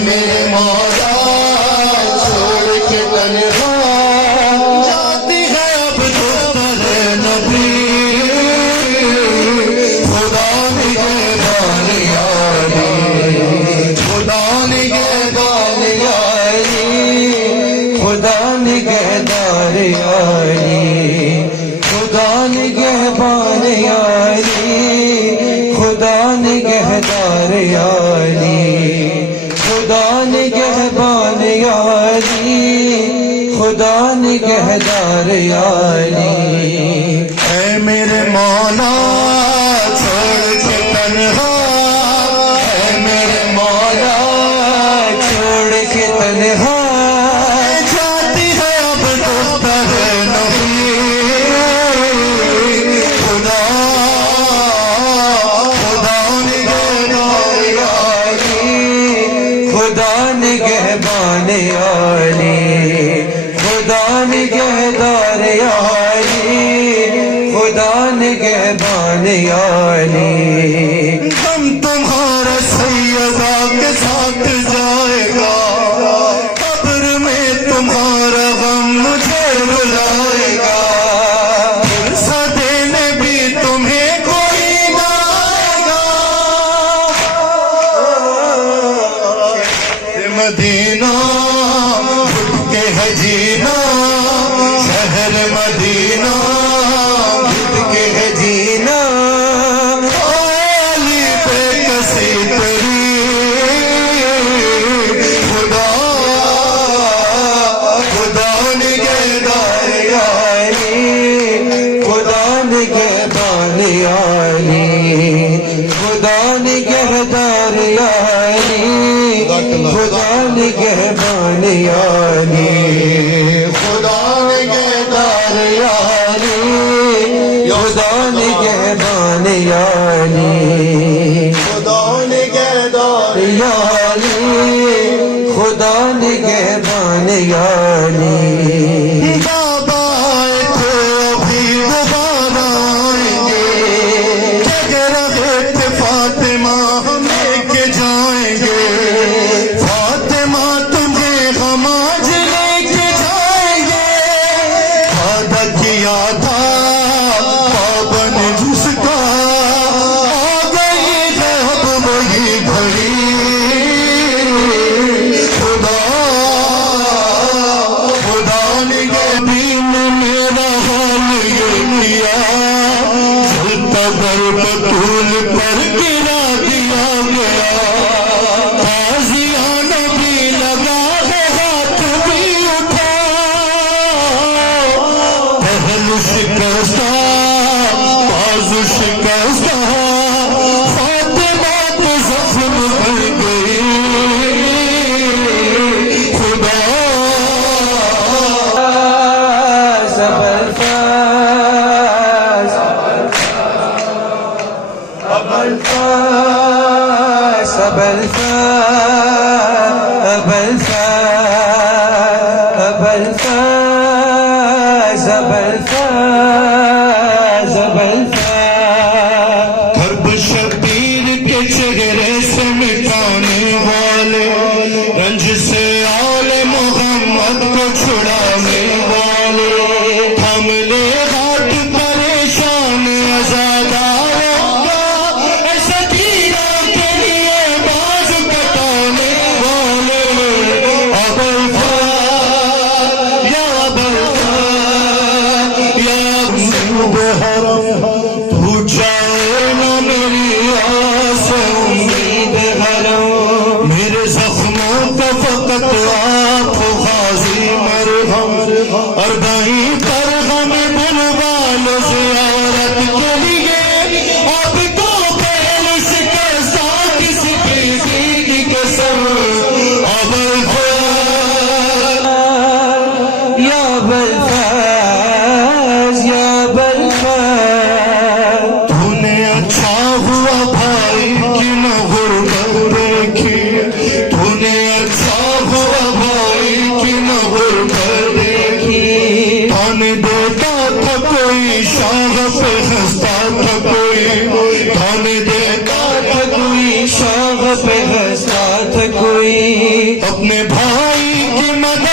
میرے مولا چھوڑ کے تنہا جاتی ہے اب دختر نبی خدا نگہبان یاری خدا نگہبان یاری خدا نگہدار یاری خدا نگہبان یاری خدا نگہدار یاری خدا نگہبان یاری خدا نگہدار یاری اے میرے مولا چھوڑ کے تنہا اے میرے مولا چھوڑ کے تنہا جاتی ہے اب دختر نبی خدا خدا نگہبان یاری خدا نگہبان یاری خدا نگہدار یاری خدا نگہبان یاری غم تمہارا سیدہ کے ساتھ جائے گا قبر میں تمہارا غم مجھے بلائے گا پرسہ دینے بھی تمہیں کوئی نہ آئے گا مدینہ اٹھ کے ہے جینا شہر مدینہ اٹھ کے ہے جینا علی پہ کسی تری خدا خدا نگہدار یاری خدا نگہبان یاری خدا نگہدار یاری خدا نگہبان یاری خدا نگہدار یاری خدا نگہبان یاری خدا نگہدار یاری خدا نگہبان یاری بابا آئے تھے ابھی دوبارہ آئیں گے کہ رہے تھے فاطمہ ہم لے کے جائیں گے فاطمہ تمہیں ہم آج لے کے جائیں گے وعدہ کیا تھا پابند جس کا آ گئی ہے اب وہی گھڑی خدا خدا نگہبی نے میرا حال یہ کیا جلتا در بطول پر گرا دیا گیا تازیانہ بھی لگا ہے ہاتھ بھی اٹھا پہلو شکستہ بازو شکستہ فاطمہ پہ زخم بڑھ گئی خدا صبر فاز صبر فاز صبر فاز صبر فاز صبر فاز صبر فاز کرب شبیر کے چہرے سے مٹانے والے رنج سے آل محمد کو چھڑانے والے ہم لے ہاتھ پریشان عزاداروں کا ایسا تیرا کے لیے باز کٹانے والے ابوالفضل یا ابوالفضل یا ابوالحرم تو جائے نہ میری آس امید حرم میرے زخموں کو فقط آپ غازی مرہم اربعین پر ہم بلوال زیارت کے لیے آپ کو پہلو شکستہ کسی بیٹی کی قسم ابوالفضل یا بلفاز یا بلفاز تو نے اچھا ہوا بھائی کی نہ غربت دیکھی تو نے اچھا ہوا بھائی کی نہ غربت دیکھی کون دیتا تھا کوئی شاہ پہ ہنستا تھا کوئی کون دیتا تھا کوئی شاہ پہ ہنستا تھا کوئی اپنے بھائی کی مدد